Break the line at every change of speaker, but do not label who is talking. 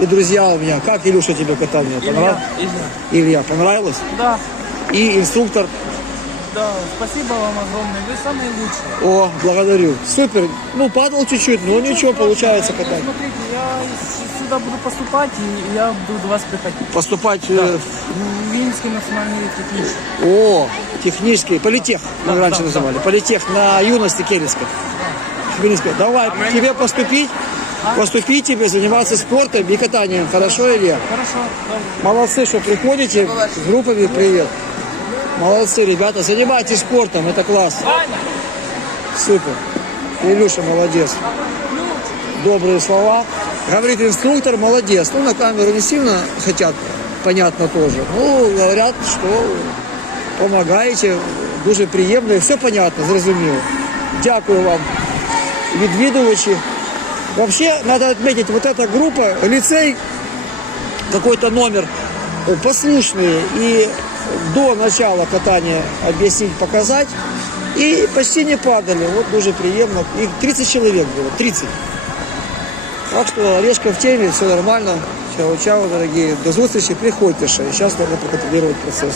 и друзья у меня. Как, Илюша, тебе катание? Понравилось?
Илья,
Илья, понравилось?
Да,
И инструктор,
да, спасибо вам огромное, вы самые лучшие.
о, благодарю. Супер. Ну, падал чуть-чуть, но ничего, получается катать.
Смотрите, я сюда буду поступать, и я буду до вас приходить.
Поступать э,
В Винский национальный технический.
О, технический, политех, мы
Да,
раньше
да,
называли. Политех на юности Келеска. Хмельницкая. Давай, тебе поступить, поступить тебе, заниматься спортом и катанием. Хорошо, Илья?
Хорошо, добре.
Молодцы, что приходите с группами, привет. Молодцы, ребята, занимайтесь спортом, это класс. Супер. Илюша, молодец. Добрые слова. Говорит инструктор, молодец. Ну, на камеру не сильно хотят, понятно тоже. Ну, говорят, что помогаете, дуже приємно, і все понятно, зрозуміло. Дякую вам, відвідувачі. Вообще, надо отметить, вот эта группа, лицей, какой-то номер э, послушные и до начала катания объяснить, показать. И почти не падали. Вот дуже приемно. Их 30 человек было, 30. Так что Олежка в теме, все нормально. Чао-чао, дорогие. До зустрічі, приходьте ще. Сейчас надо проконтролировать процесс.